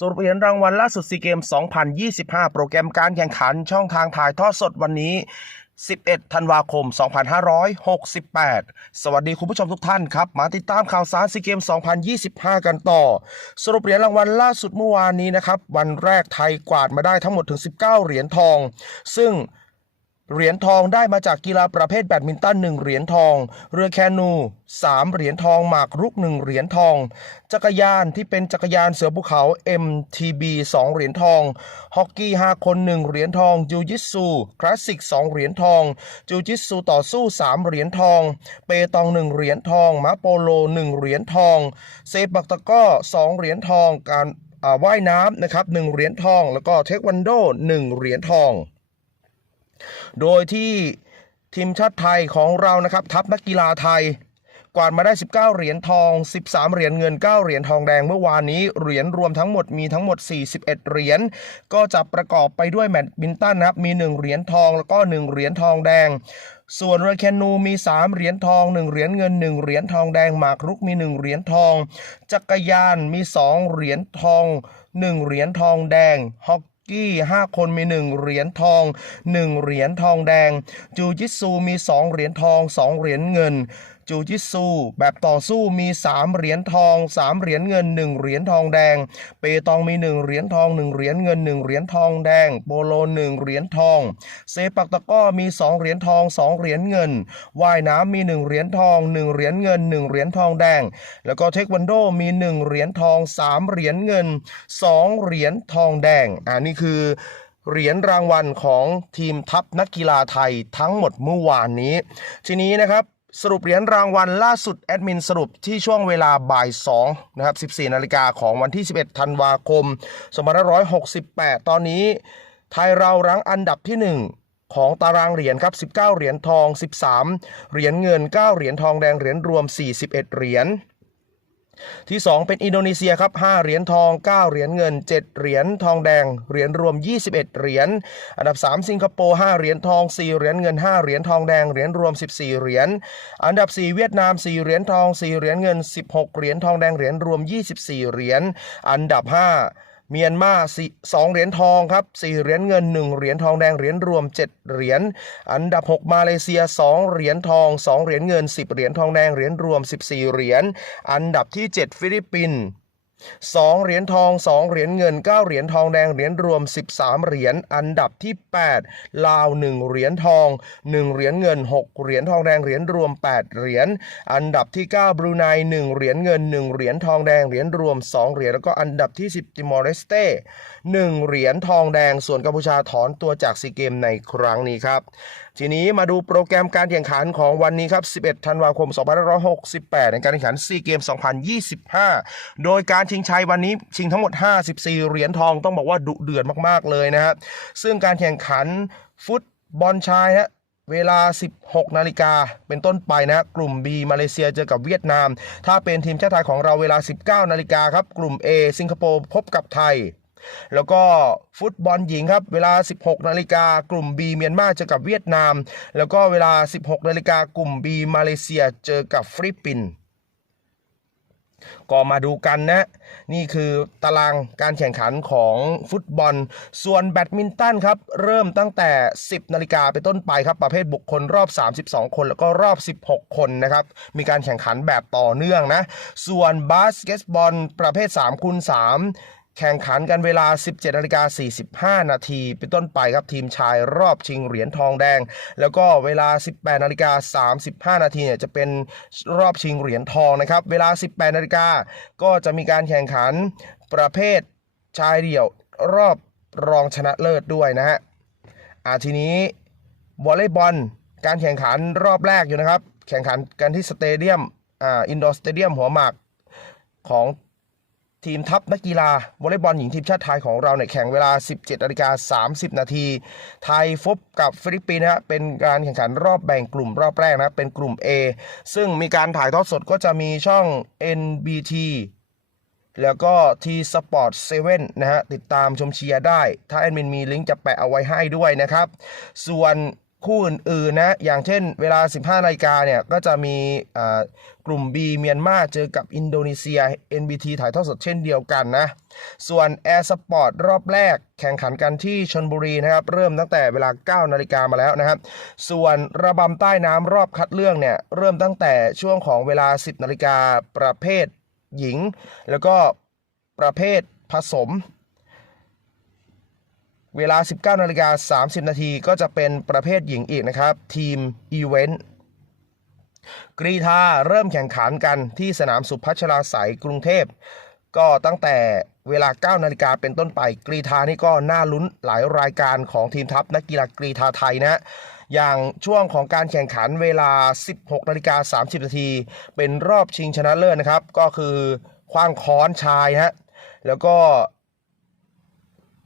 สรุปเหรียญรางวัลล่าสุดซีเกม 2025 โปรแกรมการแข่งขันช่องทางถ่ายทอดสดวันนี้ 11 ธันวาคม 2568 สวัสดีคุณผู้ชมทุกท่านครับ มาติดตามข่าวสารซีเกม 2025 กันต่อ สรุปเหรียญรางวัลล่าสุดเมื่อวานนี้นะครับ วันแรกไทยกวาดมาได้ทั้งหมดถึง 19 เหรียญทอง ซึ่ง เหรียญทองได้มาจากกีฬาประเภทแบดมินตัน1เหรียญทอง เรือแคนู 3 เหรียญทองหมากรุก 1 เหรียญทอง จักรยานที่เป็นจักรยานเสือภูเขา MTB 2 เหรียญทอง ฮอกกี้ 5 คน 1 เหรียญทอง จูจิตซูคลาสสิก 2 เหรียญทอง จูจิตซูต่อสู้ 3 เหรียญทอง เปตอง 1 เหรียญทองม้าโปโล 1 เหรียญทอง เซปักตะก้อ 2 เหรียญทอง การว่ายน้ำนะครับ 1 เหรียญทอง แล้วก็เทควันโด 1 เหรียญทอง โดยที่ทีมชาติไทยของเรานะครับ ทัพนักกีฬาไทย กวาดมาได้ 19 เหรียญทอง 13 เหรียญเงิน 9 เหรียญทองแดงเมื่อวานนี้ เหรียญรวมทั้งหมดมีทั้งหมด 41 เหรียญก็จะประกอบไปด้วยแบดมินตันนะครับมี 1 เหรียญทองแล้วก็ 1 เหรียญทองแดง ส่วนเรือแคนูมี 3 เหรียญทอง 1 เหรียญเงิน 1 เหรียญทองแดงหมากรุกมี 1 เหรียญทอง จักรยานมี 2 เหรียญทอง 1 เหรียญทองแดงฮอก กี้ 5 คนมี 1 เหรียญทอง 1 เหรียญทองแดง จูจิซูมี 2 เหรียญทอง 2 เหรียญเงิน จูจิซูแบบต่อสู้มี 3 เหรียญทอง 3 เหรียญเงิน 1 เหรียญทองแดง เปตองมี 1 เหรียญทอง 1 เหรียญเงิน 1 เหรียญทองแดง โปโล 1 เหรียญทอง เซปักตะก้อมี 2 เหรียญทอง 2 เหรียญเงิน ว่ายน้ำมี 1 เหรียญทอง 1 เหรียญเงิน 1 เหรียญทองแดง แล้วก็เทควันโดมี 1 เหรียญทอง 3 เหรียญเงิน 2 เหรียญทองแดง อ่านี่คือเหรียญรางวัลของทีมทัพนักกีฬาไทยทั้งหมดเมื่อวานนี้ ทีนี้นะครับ สรุปเหรียญรางวัลล่าสุดแอดมินสรุปที่ช่วงเวลาบ่าย2นะครับ 14 นาฬิกาของวันที่ 11 ธันวาคม 2568 ตอนนี้ ไทยเรารั้งอันดับที่ 1 ของตารางเหรียญครับ 19 เหรียญทอง 13 เหรียญเงิน 9 เหรียญทองแดง เหรียญรวม 41 เหรียญ ที่ 2 เป็นอินโดนีเซียครับ5เหรียญทอง 9 เหรียญเงิน 7 เหรียญทองแดง เหรียญรวม 21 เหรียญ อันดับ 3 สิงคโปร์5เหรียญทอง 4 เหรียญเงิน 5 เหรียญทองแดง เหรียญรวม 14 เหรียญ อันดับ 4 เวียดนาม 4 เหรียญทอง 4 เหรียญเงิน 16 เหรียญทองแดง เหรียญรวม 24 เหรียญ อันดับ 5 เมียนมาสองเหรียญทองครับสี่เหรียญเงิน1เหรียญทองแดงเหรียญรวม7เหรียญอันดับ 6 มาเลเซีย2เหรียญทอง2เหรียญเงิน10เหรียญทองแดงเหรียญรวม14เหรียญอันดับที่ 7 ฟิลิปปินส์ 2 เหรียญทอง 2 เหรียญเงิน 9 เหรียญทองแดงเหรียญรวม 13 เหรียญอันดับที่ 8 ลาว 1 เหรียญทอง 1 เหรียญเงิน 6 เหรียญทองแดงเหรียญรวม 8 เหรียญอันดับที่ 9 บรูไน 1 เหรียญเงิน 1 เหรียญทองแดงเหรียญรวม 2 เหรียญแล้วก็อันดับที่ 10 ติมอร์เลสเต้1เหรียญทองแดงส่วนกัมพูชาถอนตัวจากซีเกมในครั้งนี้ครับ ทีนี้มาดูโปรแกรมการแข่งขันของวันนี้ครับ 11 ธันวาคม 2568 ในการแข่งขันซีเกม 2025 โดยการชิงชัยวันนี้ชิงทั้งหมด 54 เหรียญทองต้องบอกว่าดุเดือดมากๆเลยนะครับ ซึ่งการแข่งขันฟุตบอลชายฮะเวลา 16 นาฬิกา เป็นต้นไปนะ กลุ่ม B มาเลเซียเจอกับเวียดนาม ถ้าเป็นทีมชาติไทยของเราเวลา 19 นาฬิกาครับ กลุ่ม A สิงคโปร์พบกับไทย แล้วก็ฟุตบอลหญิงครับ เวลา 16 นาฬิกากลุ่ม B เมียนมาเจอกับเวียดนาม แล้วก็เวลา 16 นาฬิกากลุ่ม B มาเลเซียเจอกับฟิลิปปินส์ก็มาดูกันนะ นี่คือตารางการแข่งขันของฟุตบอล ส่วนแบดมินตันครับ เริ่มตั้งแต่ 10 นาฬิกาเป็นต้นไปครับ ประเภทบุคคลรอบ 32 คน แล้วก็รอบ 16 คนนะครับ มีการแข่งขันแบบต่อเนื่องนะ ส่วนบาสเกตบอลประเภท3คูณ3 แข่งขันกันเวลา 17นาฬิกา45 นาทีเป็นต้นไปครับทีมชายรอบชิงเหรียญทองแดง แล้วก็เวลา 18นาฬิกา35 นาทีเนี่ยจะเป็นรอบชิงเหรียญทองนะครับ เวลา 18นาฬิกาก็จะมีการแข่งขันประเภทชายเดี่ยวรอบรองชนะเลิศด้วยนะฮะอาทีนี้วอลเลย์บอลการแข่งขันรอบแรกอยู่นะครับ แข่งขันกันที่สเตเดียมอ่าอินดอร์สเตเดียมหัวหมากของ ทีมทัพนักกีฬาวอลเลย์บอลหญิงทีมชาติไทยของเราเนี่ยแข่งเวลา 17นาฬิกา30 นาที ไทยฟบกับฟิลิปปินส์นะฮะเป็นการแข่งขันรอบแบ่งกลุ่มรอบแรกนะเป็นกลุ่ม A ซึ่งมีการถ่ายทอดสดก็จะมีช่อง NBT แล้วก็ T Sport 7นะฮะติดตามชมเชียร์ได้ ถ้าแอดมินมีลิงก์จะแปะเอาไว้ให้ด้วยนะครับ ส่วน คู่อื่นๆนะอย่างเช่นเวลา 15นาฬิกาเนี่ยก็จะมีกลุ่ม B เมียนมาเจอกับอินโดนีเซีย NBT ถ่ายทอดสดเช่นเดียวกันนะ ส่วน Air Sport รอบแรกแข่งขันกันที่ชนบุรีนะครับ เริ่มตั้งแต่เวลา 9นาฬิกามาแล้วนะครับ ส่วนระบำใต้น้ำรอบคัดเลือกเนี่ยเริ่มตั้งแต่ช่วงของเวลา 10นาฬิกาประเภทหญิง แล้วก็ประเภทผสม เวลา 19นาฬิกา30 นาทีก็จะเป็นประเภทหญิงอีกนะครับ ทีมอีเวนต์กรีธาเริ่มแข่งขันกันที่สนามสุพัชราไสยกรุงเทพ ก็ตั้งแต่เวลา 9 นาฬิกาเป็นต้นไป กรีธานี่ก็น่าลุ้นหลายรายการของทีมทัพนักกีฬากรีธาไทยนะฮะอย่างช่วงของการแข่งขันเวลา 16นาฬิกา30 นาที เป็นรอบชิงชนะเลิศนะครับ ก็คือคว้างค้อนชายฮะแล้วก็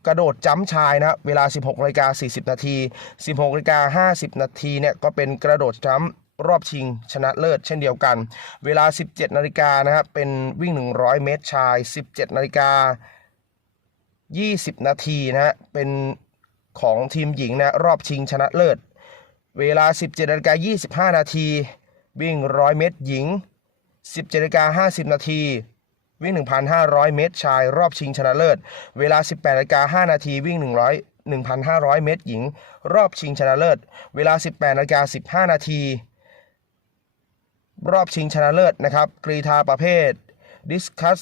กระโดดจ้ำชายนะเวลา 16นาฬิกา40 นาที 16นาฬิกา50 นาทีเนี่ยก็เป็นกระโดดจ้ำรอบชิงชนะเลิศเช่นเดียวกัน เวลา 17นาฬิกานะครับเป็นวิ่ง 100 เมตรชาย 17นาฬิกา20 นาทีนะฮะเป็นของทีมหญิงนะรอบชิงชนะเลิศ เวลา 17นาฬิกา25 นาที วิ่ง 100 เมตรหญิง 17นาฬิกา50 นาที วิ่ง 1,500 เมตรชาย รอบชิงชนะเลิศ เวลา 18นาฬิกา5นาทีวิ่ง 100 1,500 เมตรหญิง รอบชิงชนะเลิศ เวลา 18นาฬิกา15 นาที รอบชิงชนะเลิศนะครับ กรีธาประเภท discus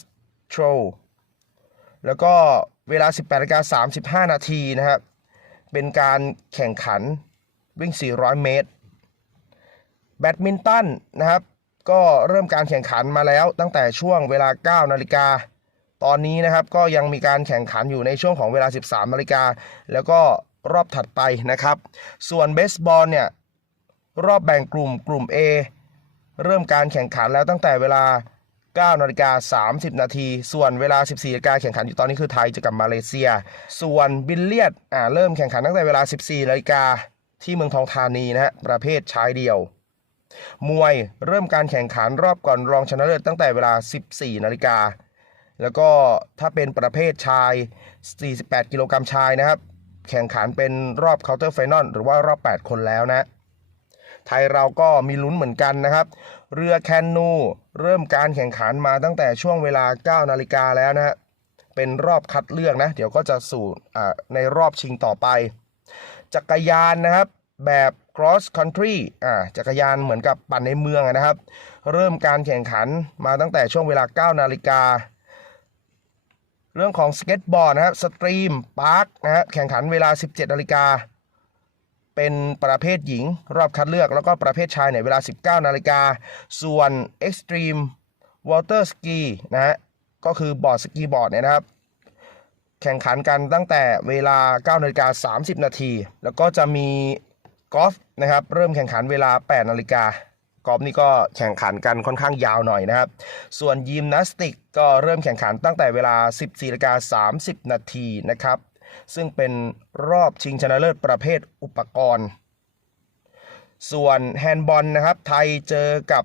throw แล้วก็เวลา 18นาฬิกา35 นาทีนะครับ เป็นการแข่งขันวิ่ง 400 เมตร แบดมินตันนะครับ ก็เริ่มการแข่งขันมาแล้วตั้งแต่ช่วงเวลา 9 นาฬิกา ตอนนี้นะครับก็ยังมีการแข่งขันอยู่ในช่วงของเวลา 13 นาฬิกา แล้วก็รอบถัดไปนะครับ ส่วนเบสบอลเนี่ย รอบแบ่งกลุ่มกลุ่ม A เริ่มการแข่งขันแล้วตั้งแต่เวลา 9 นาฬิกา 30 นาที ส่วนเวลา 14นาฬิกาแข่งขันอยู่ตอนนี้คือไทยเจะกับมาเลเซีย ส่วนบิลเลียดอ่าเริ่มแข่งขันตั้งแต่เวลา 14นาฬิกาที่เมืองทองธานีนะฮะประเภทชายเดียว มวยเริ่มการแข่งขันรอบก่อนรองชนะเลิศตั้งแต่เวลา 14 นาฬิกา แล้วก็ถ้าเป็นประเภทชาย 48 กิโลกรัมชายนะครับ แข่งขันเป็นรอบเคาน์เตอร์ไฟนอลหรือว่ารอบ 8 คนแล้วนะ ไทยเราก็มีลุ้นเหมือนกันนะครับ เรือแคนูเริ่มการแข่งขันมาตั้งแต่ช่วงเวลา 9 นาฬิกาแล้วนะฮะ เป็นรอบคัดเลือกนะ เดี๋ยวก็จะสู่ในรอบชิงต่อไป จักรยานนะครับแบบ cross country อ่าจักรยานเหมือนกับปั่นในเมืองนะครับ เริ่มการแข่งขันมาตั้งแต่ช่วงเวลา 9 นาฬิกา เรื่องของสเก็ตบอร์ดนะครับสตรีมพาร์คนะฮะแข่งขันเวลา 17 นาฬิกา เป็นประเภทหญิงรอบคัดเลือก แล้วก็ประเภทชายเนี่ยเวลา 19 นาฬิกา ส่วน Extreme Water Ski นะฮะก็คือบอร์ดสกีบอร์ดเนี่ยนะครับแข่งขันกันตั้งแต่เวลา9นาฬิกา30 นาที แล้วก็จะมี กอล์ฟนะครับเริ่มแข่งขันเวลา 8 นาฬิกากอล์ฟนี่ก็แข่งขันกันค่อนข้างยาวหน่อยนะครับ ส่วนยิมนาสติกก็เริ่มแข่งขันตั้งแต่เวลา 14นาฬิกา30 นาทีนะครับ ซึ่งเป็นรอบชิงชนะเลิศประเภทอุปกรณ์ ส่วนแฮนด์บอลนะครับ ไทยเจอกับ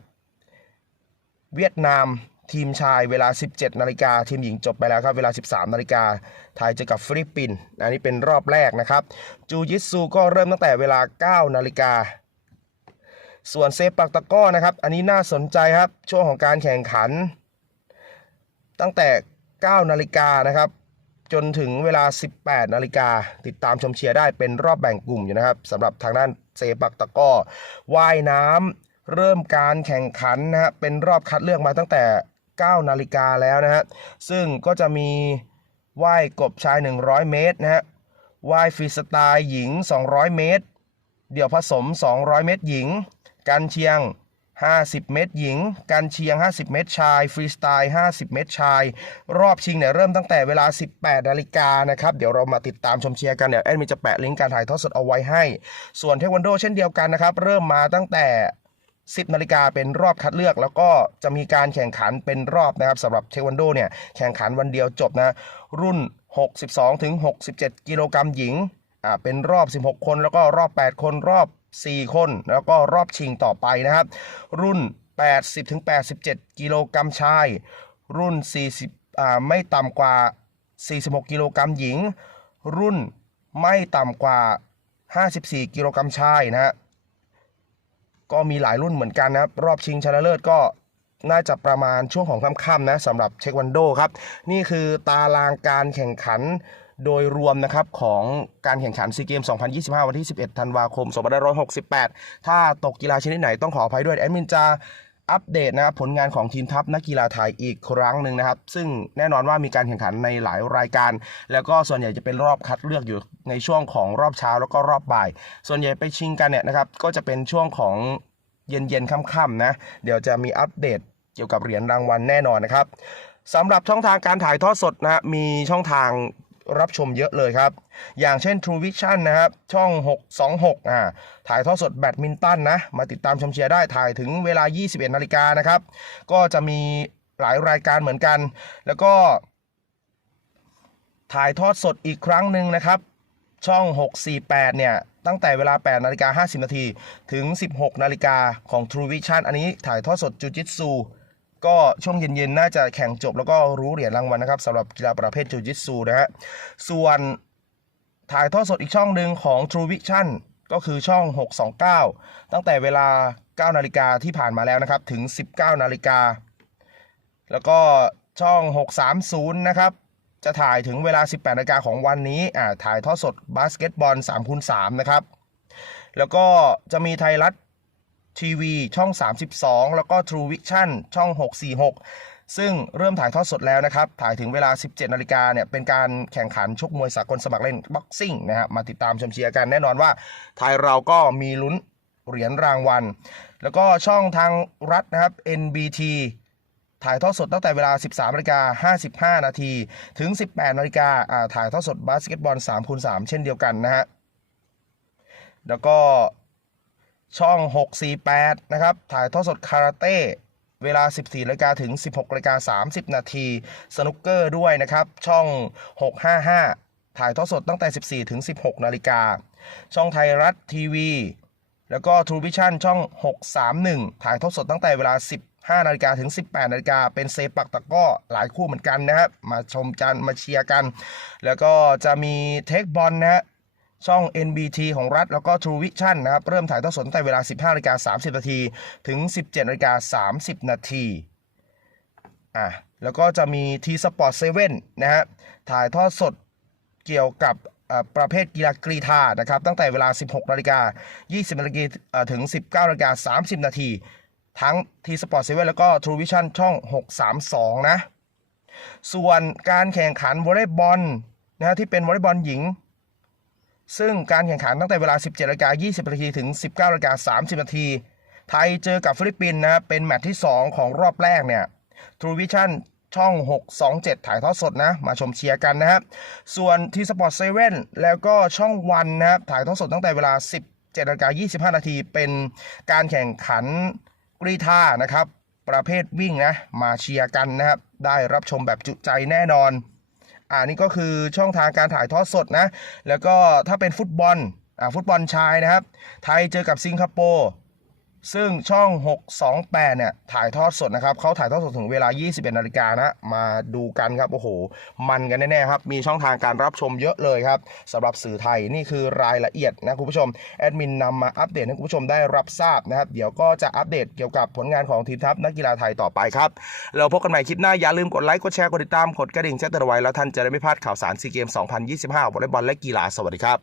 เวียดนาม ทีมชายเวลา 17 นาฬิกาทีมหญิงจบไปแล้วครับ เวลา 13 นาฬิกาไทยเจอกับฟิลิปปินส์อันนี้เป็นรอบแรกนะครับ จูยิตซูก็เริ่มตั้งแต่เวลา 9 นาฬิกาส่วนเซปักตะก้อนะครับ อันนี้น่าสนใจครับ ช่วงของการแข่งขัน ตั้งแต่ 9 นาฬิกานะครับ จนถึงเวลา 18 นาฬิกา ติดตามชมเชียร์ได้เป็นรอบแบ่งกลุ่มอยู่นะครับสำหรับทางด้านเซปักตะก้อว่ายน้ำเริ่มการแข่งขันนะฮะเป็นรอบคัดเลือกมาตั้งแต่ 9 นาฬิกาแล้วนะฮะ ซึ่งก็จะมีว่ายกบชาย 100 เมตรนะฮะว่ายฟรีสไตล์หญิง 200 เมตร เดี่ยวผสม 200 เมตรหญิงกันเชียง 50 เมตรหญิงกันเชียง 50 เมตรชาย ฟรีสไตล์ 50 เมตรชาย รอบชิงเนี่ยเริ่มตั้งแต่เวลา 18 นาฬิกานะครับ เดี๋ยวเรามาติดตามชมเชียร์กัน เดี๋ยวแอดมินจะแปะลิงก์การถ่ายทอดสดเอาไว้ให้ ส่วนเทควันโดเช่นเดียวกันนะครับ เริ่มมาตั้งแต่ 10นาฬิกาเป็นรอบคัดเลือก แล้วก็จะมีการแข่งขันเป็นรอบนะครับสำหรับเทควันโดเนี่ยแข่งขันวันเดียวจบนะรุ่น 62ถึง67 กิโลกรัมหญิงอ่าเป็นรอบ 16 คน แล้วก็รอบ 8 คนรอบ 4 คน แล้วก็รอบชิงต่อไปนะครับ รุ่น 80ถึง87 กิโลกรัมชาย รุ่น 40อ่าไม่ต่ำกว่า 46 กิโลกรัมหญิง รุ่นไม่ต่ำกว่า 54 กิโลกรัมชายนะฮะ ก็มีหลายรุ่นเหมือนกันนะครับ รอบชิงชนะเลิศก็น่าจะประมาณช่วงของค่ำๆนะสำหรับเทควันโดครับ นี่คือตารางการแข่งขันโดยรวมนะครับของการแข่งขันซีเกม 2025 วันที่ 11 ธันวาคม 2568 ถ้าตกกีฬาชนิดไหนต้องขออภัยด้วยแอดมินจะ อัปเดตนะครับผลงานของทีมทัพนักกีฬาไทยอีกครั้งหนึ่งนะครับ ซึ่งแน่นอนว่ามีการแข่งขันในหลายรายการ แล้วก็ส่วนใหญ่จะเป็นรอบคัดเลือกอยู่ในช่วงของรอบเช้าแล้วก็รอบบ่าย ส่วนใหญ่ไปชิงกันเนี่ยนะครับก็จะเป็นช่วงของเย็นๆค่ำๆนะ เดี๋ยวจะมีอัปเดตเกี่ยวกับเหรียญรางวัลแน่นอนนะครับสำหรับช่องทางการถ่ายทอดสดนะมีช่องทาง รับชมเยอะเลยครับ อย่างเช่น True Vision นะครับ ช่อง 626อ่าถ่ายทอดสดแบดมินตันนะ มาติดตามชมเชียร์ได้ถ่ายถึงเวลา 21นาฬิกานะครับ ก็จะมีหลายรายการเหมือนกัน แล้วก็ ถ่ายทอดสดอีกครั้งหนึ่งนะครับ ช่อง 648 เนี่ยตั้งแต่เวลา 8 นาฬิกา 50 นาที ถึง 16 นาฬิกาของ True Vision อันนี้ถ่ายทอดสดจูจิตซู ก็ช่วงเย็นๆ น่าจะแข่งจบแล้วก็รู้เหรียญรางวัลนะครับสำหรับกีฬาประเภทจูจิตซูนะฮะส่วนถ่ายทอดสดอีกช่องหนึ่งของ True Vision ก็คือช่อง 629 ตั้งแต่เวลา 9 นาฬิกาที่ผ่านมาแล้วนะครับ ถึง 19 นาฬิกา แล้วก็ช่อง 630 นะครับ จะถ่ายถึงเวลา 18 นาฬิกาของวันนี้ อ่า ถ่ายทอดสดบาสเกตบอล3คูณ3นะครับ แล้วก็จะมีไทยรัฐ ทีวีช่อง 32 แล้วก็ True Vision ช่อง 646 ซึ่งเริ่มถ่ายทอดสดแล้วนะครับ ถ่ายถึงเวลา 17 นาฬิกาเนี่ย เป็นการแข่งขันชกมวยสากลสมัครเล่นบ็อกซิ่งนะฮะมาติดตามชมเชียร์กัน แน่นอนว่าไทยเราก็มีลุ้นเหรียญรางวัล แล้วก็ช่องทางรัฐนะครับ NBT ถ่ายทอดสดตั้งแต่เวลา 13นาฬิกา55 นาที ถึง 18นาฬิกาอ่าถ่ายทอดสดบาสเกตบอล3คูณ3เช่นเดียวกันนะฮะ แล้วก็ ช่อง 648 นะครับ ถ่ายทอดสดคาราเต้เวลา 14นาฬิกาถึง 16นาฬิกา30 นาที สนุกเกอร์ด้วยนะครับ ช่อง 655 ถ่ายทอดสดตั้งแต่ 14 ถึง 16 นาฬิกา ช่องไทยรัฐทีวี แล้วก็ True Vision ช่อง 631 ถ่ายทอดสดตั้งแต่เวลา 15นาฬิกาถึง 18นาฬิกา เป็นเซปักตะก้อหลายคู่เหมือนกันนะครับ มาชมกัน มาเชียร์กัน แล้วก็จะมีเทคบอลนะฮะ ช่อง NBT ของรัฐ แล้วก็ True Vision นะครับ เริ่มถ่ายทอดสดตั้งแต่เวลา 15นาฬิกา30 นาที ถึง 17นาฬิกา30 นาทีอะแล้วก็จะมี T Sport 7นะฮะถ่ายทอดสดเกี่ยวกับอ่าประเภทกีฬากรีฑานะครับ ตั้งแต่เวลา 16นาฬิกา20นาฬิกาอ่าถึง 19นาฬิกา30 นาที ทั้ง T Sport 7แล้วก็ True Vision ช่อง 632 นะ ส่วนการแข่งขันวอลเลย์บอลนะฮะที่เป็นวอลเลย์บอลหญิง ซึ่งการแข่งขันตั้งแต่เวลา 17นาฬิกา20นาทีถึง 19นาฬิกา30นาทีไทยเจอกับฟิลิปปินส์นะครับเป็นแมตช์ที่ 2 ของรอบแรกเนี่ย True Vision ช่อง 627 ถ่ายทอดสดนะ มาชมเชียร์กันนะครับ ส่วน T Sport 7แล้วก็ช่องวันนะครับ ถ่ายทอดสดตั้งแต่เวลา 17นาฬิกา25 นาที เป็นการแข่งขันกรีฑานะครับ ประเภทวิ่งนะ มาเชียร์กันนะครับ ได้รับชมแบบจุใจแน่นอน อันนี้ก็คือช่องทางการถ่ายทอดสดนะ แล้วก็ถ้าเป็นฟุตบอลอ่าฟุตบอลชายนะครับ ไทยเจอกับสิงคโปร์ ซึ่งช่อง 628 เนี่ย ถ่ายทอดสดนะครับเขาถ่ายทอดสดถึงเวลา 21 นาฬิกานะ มาดูกันครับ โอ้โห มันกันแน่ๆครับ มีช่องทางการรับชมเยอะเลยครับสำหรับสื่อไทยนี่คือรายละเอียดนะคุณผู้ชม แอดมินนำมาอัปเดตให้คุณผู้ชมได้รับทราบนะครับ เดี๋ยวก็จะอัปเดตเกี่ยวกับผลงานของทีมทัพนักกีฬาไทยต่อไปครับ เราพบกันใหม่คลิปหน้า อย่าลืมกดไลค์ กดแชร์ กดติดตาม กดกระดิ่งแจ้งเตือนไว้แล้วท่านจะได้ไม่พลาดข่าวสารซีเกม 2025วอลเลย์บอลและกีฬา สวัสดีครับ